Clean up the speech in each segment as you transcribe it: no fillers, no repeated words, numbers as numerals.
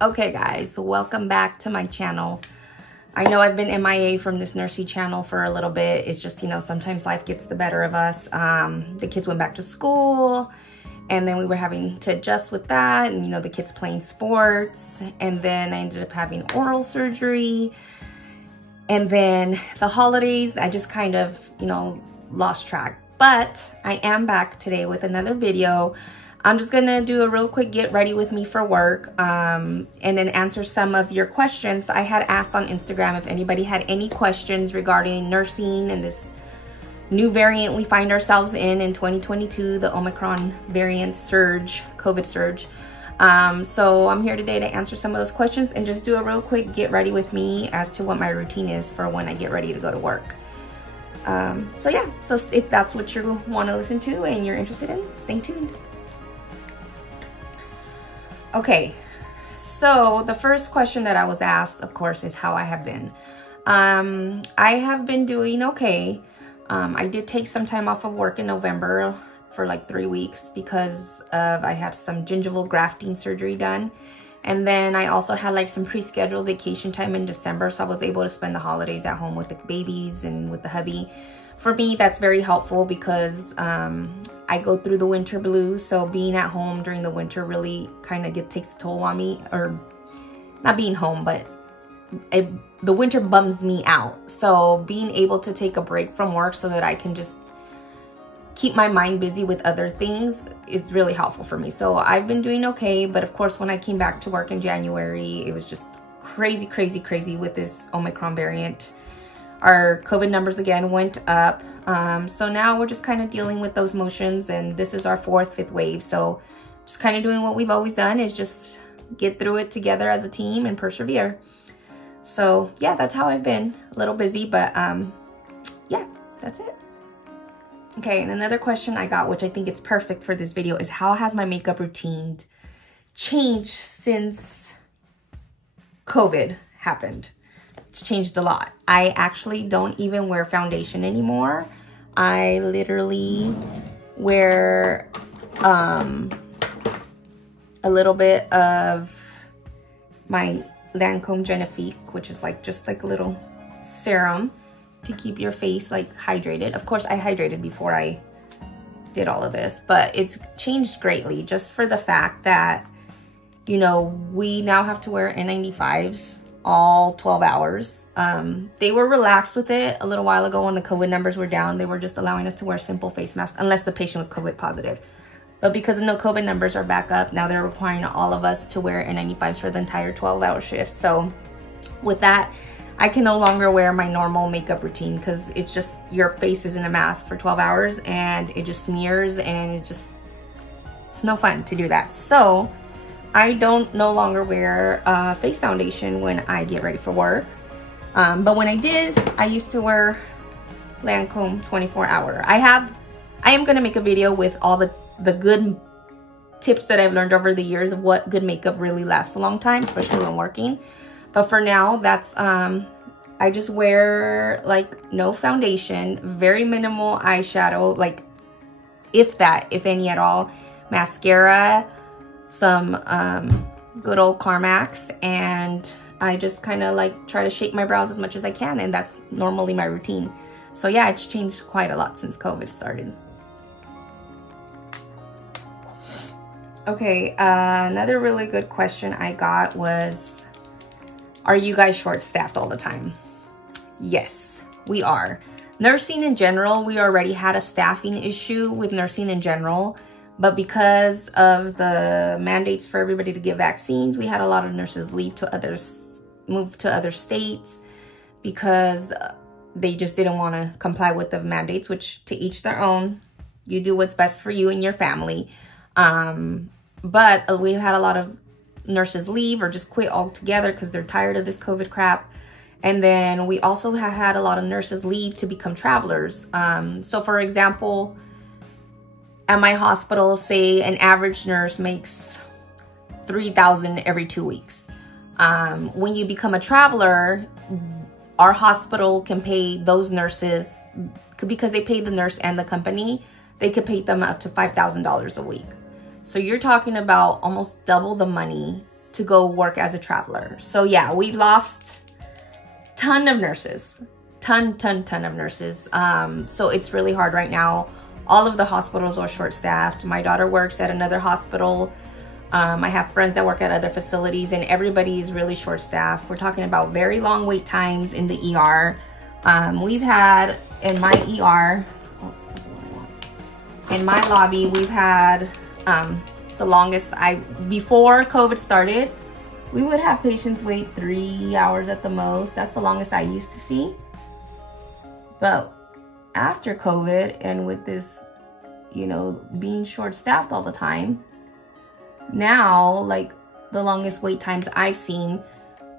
Okay guys, welcome back to my channel. I know I've been MIA from this nursing channel for a little bit. It's just, you know, sometimes life gets the better of us. The kids went back to school and then we were having to adjust with that, and you know, the kids playing sports, and then I ended up having oral surgery, and then the holidays, I just kind of, you know, lost track. But I am back today with another video. I'm just gonna do a real quick get ready with me for work, and then answer some of your questions. I had asked on Instagram if anybody had any questions regarding nursing and this new variant we find ourselves in 2022, the Omicron variant surge, COVID surge. So I'm here today to answer some of those questions and just do a real quick get ready with me as to what my routine is for when I get ready to go to work. So yeah, so if that's what you want to listen to and you're interested in, stay tuned. Okay, so the first question that I was asked, of course, is how I have been. I have been doing okay. I did take some time off of work in November for like 3 weeks because I had some gingival grafting surgery done. And then I also had like some pre-scheduled vacation time in December, so I was able to spend the holidays at home with the babies and with the hubby. For me, that's very helpful because I go through the winter blues, so being at home during the winter really kind of takes a toll on me, or not being home, but the winter bums me out. So being able to take a break from work so that I can just keep my mind busy with other things is really helpful for me. So I've been doing okay, but of course when I came back to work in January, it was just crazy with this Omicron variant. Our COVID numbers again went up. So now we're just kind of dealing with those motions, and this is our 4th, 5th wave. So just kind of doing what we've always done, is just get through it together as a team and persevere. So yeah, that's how I've been. A little busy, but yeah, that's it. Okay, and another question I got, which I think it's perfect for this video, is how has my makeup routine changed since COVID happened? It's changed a lot. I actually don't even wear foundation anymore. I literally wear a little bit of my Lancome Genifique, which is like just like a little serum to keep your face like hydrated. Of course, I hydrated before I did all of this, but it's changed greatly just for the fact that, you know, we now have to wear N95s all 12 hours. They were relaxed with it a little while ago when the COVID numbers were down. They were just allowing us to wear simple face masks unless the patient was COVID positive. But because the COVID numbers are back up, now they're requiring all of us to wear N95s for the entire 12-hour shift. So with that, I can no longer wear my normal makeup routine because it's just, your face is in a mask for 12 hours and it just smears, and it's no fun to do that. So I don't no longer wear face foundation when I get ready for work. But when I did, I used to wear Lancome 24-hour. I am gonna make a video with all the good tips that I've learned over the years of what good makeup really lasts a long time, especially when working. But for now, that's, I just wear like no foundation, very minimal eyeshadow, like if any at all, mascara, some good old Carmax, and I just kind of like try to shape my brows as much as I can, and that's normally my routine. So yeah, it's changed quite a lot since COVID started. Okay, another really good question I got was, are you guys short-staffed all the time? Yes, we are. Nursing in general, we already had a staffing issue with nursing in general, but because of the mandates for everybody to get vaccines, we had a lot of nurses leave to move to other states because they just didn't want to comply with the mandates, which to each their own. You do what's best for you and your family. But we had a lot of nurses leave or just quit altogether because they're tired of this COVID crap. And then we also have had a lot of nurses leave to become travelers. So for example, at my hospital, say an average nurse makes $3,000 every 2 weeks. When you become a traveler, our hospital can pay those nurses, because they pay the nurse and the company, they could pay them up to $5,000 a week. So you're talking about almost double the money to go work as a traveler. So yeah, we've lost ton of nurses, ton of nurses. So it's really hard right now. All of the hospitals are short-staffed. My daughter works at another hospital. I have friends that work at other facilities, and everybody is really short-staffed. We're talking about very long wait times in the ER. We've had in my ER, in my lobby, we've had the longest, before COVID started, we would have patients wait 3 hours at the most. That's the longest I used to see. But after COVID, and with this, you know, being short-staffed all the time, now, like, the longest wait times I've seen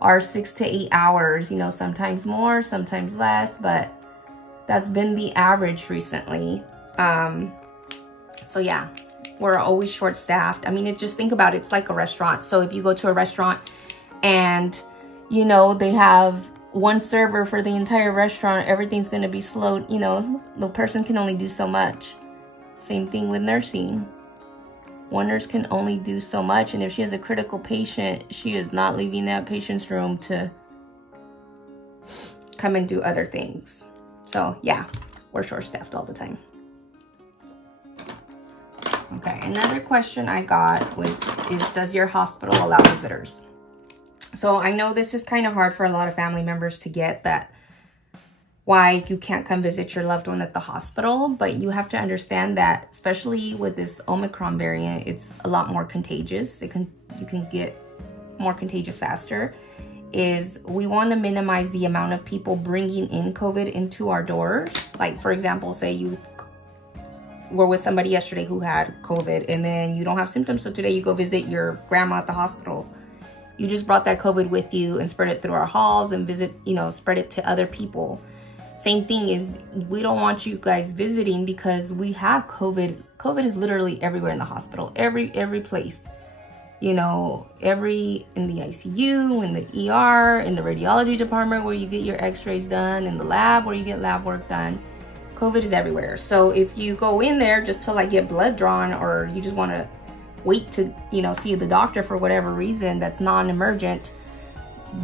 are 6 to 8 hours, you know, sometimes more, sometimes less, but that's been the average recently. So yeah, we're always short-staffed. I mean, just think about it, it's like a restaurant. So if you go to a restaurant and, you know, they have one server for the entire restaurant, everything's gonna be slow, you know, the person can only do so much. Same thing with nursing. One nurse can only do so much, and if she has a critical patient, she is not leaving that patient's room to come and do other things. So yeah, we're short-staffed all the time. Okay, another question I got is does your hospital allow visitors? So I know this is kind of hard for a lot of family members to get, that why you can't come visit your loved one at the hospital, but you have to understand that, especially with this Omicron variant, it's a lot more contagious. You can get more contagious faster. We want to minimize the amount of people bringing in COVID into our doors. Like, for example, say you were with somebody yesterday who had COVID, and then you don't have symptoms, so today you go visit your grandma at the hospital. You just brought that COVID with you and spread it through our halls and spread it to other people. Same thing is, we don't want you guys visiting because we have COVID. COVID is literally everywhere in the hospital, every place. You know, in the ICU, in the ER, in the radiology department where you get your x-rays done, in the lab where you get lab work done. COVID is everywhere. So if you go in there just to like get blood drawn, or you just want to wait to, you know, see the doctor for whatever reason that's non-emergent,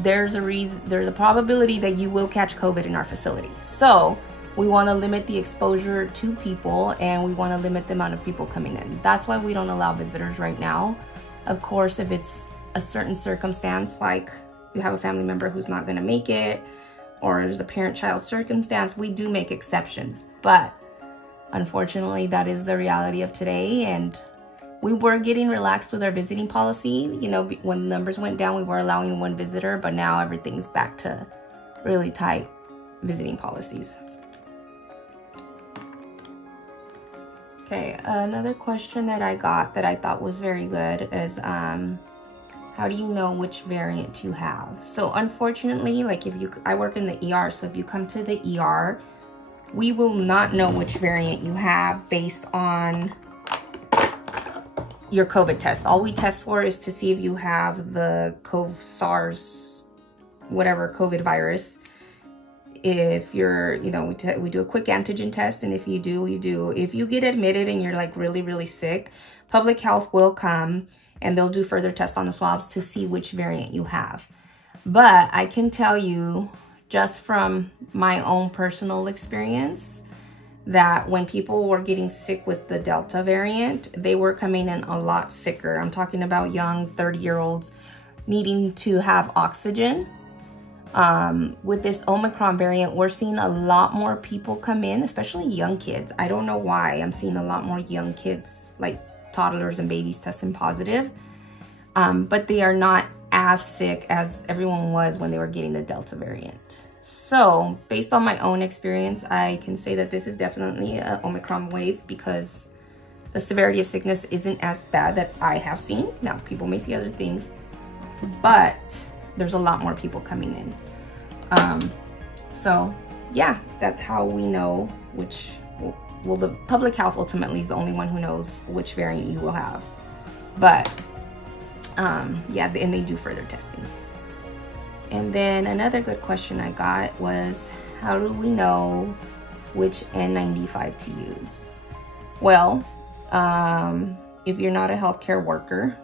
there's a probability that you will catch COVID in our facility. So we want to limit the exposure to people, and we want to limit the amount of people coming in. That's why we don't allow visitors right now. Of course, if it's a certain circumstance, like you have a family member who's not going to make it, or there's a parent-child circumstance, we do make exceptions. But unfortunately, that is the reality of today, and we were getting relaxed with our visiting policy. You know, when the numbers went down, we were allowing one visitor, but now everything's back to really tight visiting policies. Okay, another question that I got that I thought was very good is, how do you know which variant you have? So unfortunately, like I work in the ER, so if you come to the ER, we will not know which variant you have based on your COVID test. All we test for is to see if you have the SARS, whatever COVID virus. If you're, you know, we do a quick antigen test, and if you do, you do. If you get admitted and you're like really sick, public health will come and they'll do further tests on the swabs to see which variant you have. But I can tell you, just from my own personal experience, that when people were getting sick with the Delta variant, they were coming in a lot sicker. I'm talking about young 30-year-olds needing to have oxygen. With this Omicron variant, we're seeing a lot more people come in, especially young kids. I don't know why. I'm seeing a lot more young kids, like toddlers and babies, testing positive. But they are not as sick as everyone was when they were getting the Delta variant. So based on my own experience, I can say that this is definitely an Omicron wave, because the severity of sickness isn't as bad that I have seen. Now, people may see other things, but there's a lot more people coming in. So yeah, that's how we know which, well, the public health ultimately is the only one who knows which variant you will have. But yeah, and they do further testing. And then another good question I got was, how do we know which N95 to use? Well, if you're not a healthcare worker,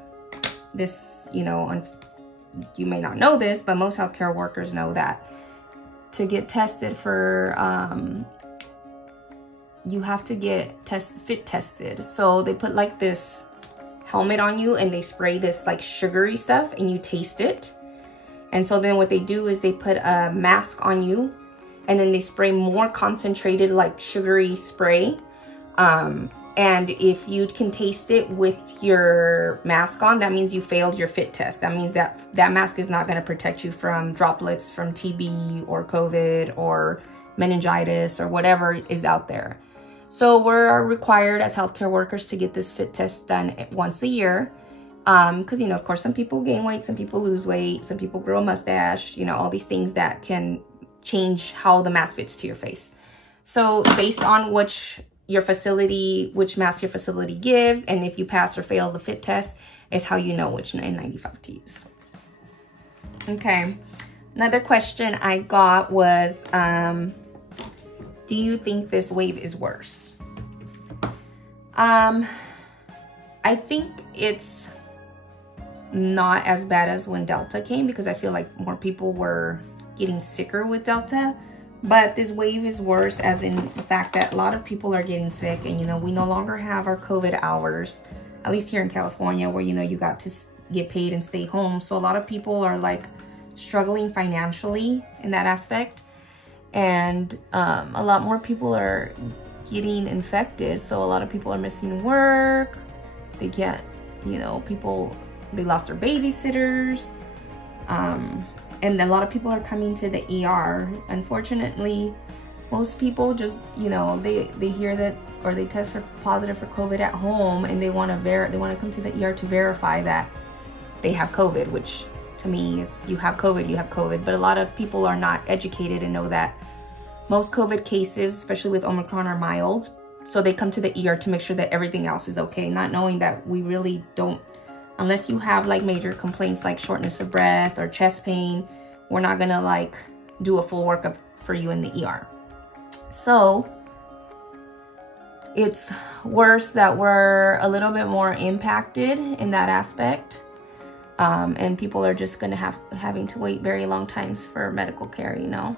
this you know, you may not know this, but most healthcare workers know that to get tested for, you have to get fit tested. So they put like this helmet on you and they spray this like sugary stuff and you taste it. And so then what they do is they put a mask on you and then they spray more concentrated like sugary spray. And if you can taste it with your mask on, that means you failed your fit test. That means that that mask is not going to protect you from droplets from TB or COVID or meningitis or whatever is out there. So we're required as healthcare workers to get this fit test done once a year. Because, you know, of course, some people gain weight, some people lose weight, some people grow a mustache, you know, all these things that can change how the mask fits to your face. So based on which mask your facility gives, and if you pass or fail the fit test, is how you know which N95 to use. Okay, another question I got was, do you think this wave is worse? I think it's not as bad as when Delta came, because I feel like more people were getting sicker with Delta. But this wave is worse as in the fact that a lot of people are getting sick, and, you know, we no longer have our COVID hours, at least here in California, where, you know, you got to get paid and stay home. So a lot of people are like struggling financially in that aspect. And a lot more people are getting infected. So a lot of people are missing work. They can't, you know, they lost their babysitters. And a lot of people are coming to the ER. Unfortunately, most people just, you know, they hear that, or they test positive for COVID at home, and they want to come to the ER to verify that they have COVID, which to me is, you have COVID, you have COVID. But a lot of people are not educated and know that most COVID cases, especially with Omicron, are mild. So they come to the ER to make sure that everything else is okay, not knowing that we really don't. Unless you have like major complaints like shortness of breath or chest pain, we're not gonna like do a full workup for you in the ER. So it's worse that we're a little bit more impacted in that aspect. And people are just gonna having to wait very long times for medical care, you know?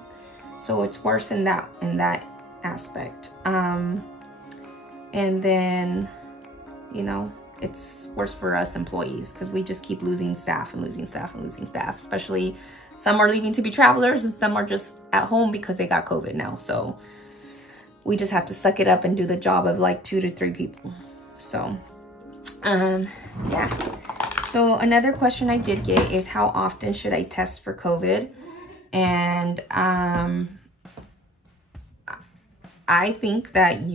So it's worse in that aspect. And then, you know, it's worse for us employees because we just keep losing staff and losing staff and losing staff. Especially some are leaving to be travelers and some are just at home because they got COVID now. So we just have to suck it up and do the job of like 2 to 3 people. So, yeah. So another question I did get is, how often should I test for COVID? And I think that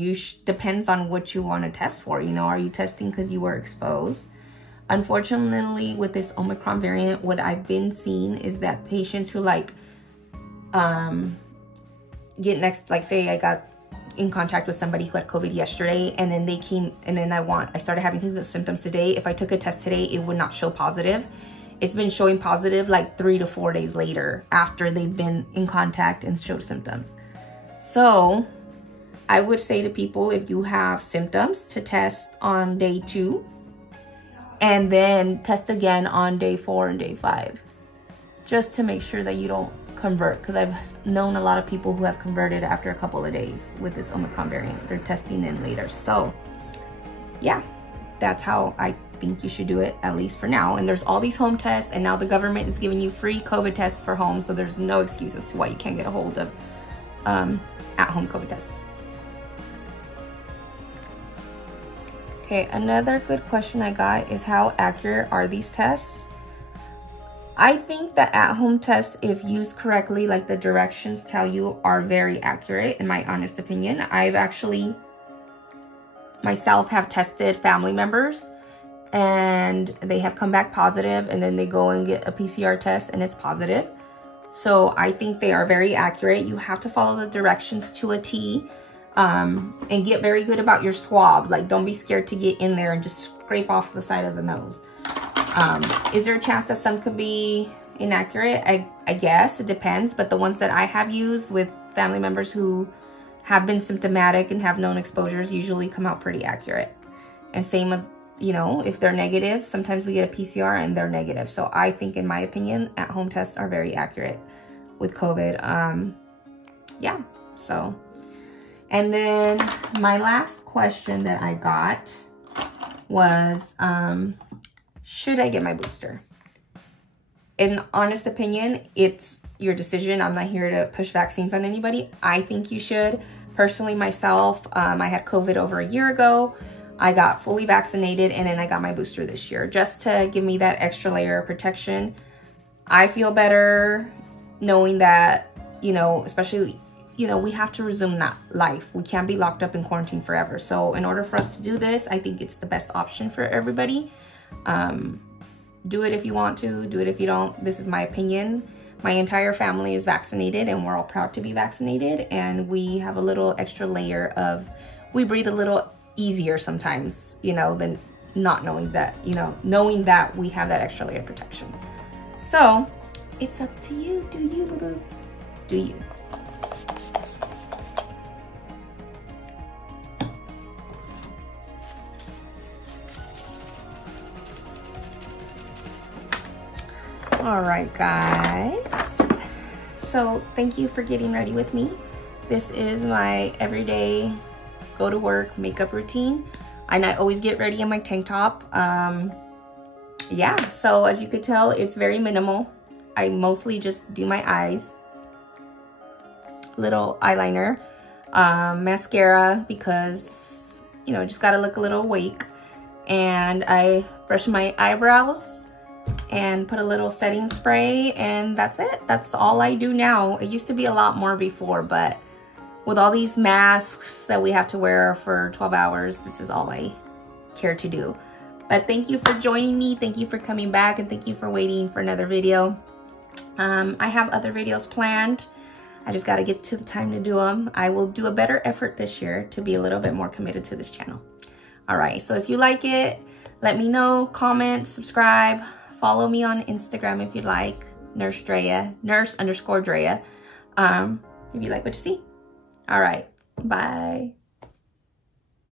depends on what you want to test for. You know, are you testing because you were exposed? Unfortunately, with this Omicron variant, what I've been seeing is that patients who like like say I got in contact with somebody who had COVID yesterday, and then they came, and then I started having symptoms today. If I took a test today, it would not show positive. It's been showing positive like 3 to 4 days later after they've been in contact and showed symptoms. So I would say to people, if you have symptoms, to test on day 2 and then test again on day 4 and day 5, just to make sure that you don't convert, because I've known a lot of people who have converted after a couple of days with this Omicron variant. They're testing in later. So yeah, that's how I think you should do it, at least for now. And there's all these home tests, and now the government is giving you free COVID tests for home, so there's no excuse as to why you can't get a hold of at-home COVID tests. Okay, another good question I got is, how accurate are these tests? I think that at-home tests, if used correctly, like the directions tell you, are very accurate, in my honest opinion. I've actually myself have tested family members and they have come back positive, and then they go and get a PCR test and it's positive. So I think they are very accurate. You have to follow the directions to a T. And get very good about your swab. Like, don't be scared to get in there and just scrape off the side of the nose. Is there a chance that some could be inaccurate? I guess it depends, but the ones that I have used with family members who have been symptomatic and have known exposures usually come out pretty accurate. And same with you know, if they're negative, sometimes we get a PCR and they're negative. So I think, in my opinion, at-home tests are very accurate with COVID. Yeah, so. And then my last question that I got was, should I get my booster? In honest opinion, it's your decision. I'm not here to push vaccines on anybody. I think you should. Personally, myself, I had COVID over a year ago. I got fully vaccinated, and then I got my booster this year just to give me that extra layer of protection. I feel better knowing that, you know, especially, you know, we have to resume that life. We can't be locked up in quarantine forever. So in order for us to do this, I think it's the best option for everybody. Do it if you want to, do it if you don't. This is my opinion. My entire family is vaccinated, and we're all proud to be vaccinated. And we have a little extra layer of, we breathe a little easier sometimes, you know, than not knowing that, you know, knowing that we have that extra layer of protection. So it's up to you. Do you, boo-boo? Do you? All right, guys. So thank you for getting ready with me. This is my everyday go to work makeup routine, and I always get ready in my tank top. Yeah, so as you could tell, it's very minimal. I mostly just do my eyes, little eyeliner, mascara, because, you know, just gotta look a little awake, and I brush my eyebrows and put a little setting spray, and that's it. That's all I do now. It used to be a lot more before, but with all these masks that we have to wear for 12 hours, this is all I care to do. But thank you for joining me. Thank you for coming back, and thank you for waiting for another video. I have other videos planned. I just got to get to the time to do them. I will do a better effort this year to be a little bit more committed to this channel. All right, so if you like it, let me know, comment, subscribe, follow me on Instagram if you'd like, Nurse Drea, nurse_Drea, if you like what you see. All right, bye.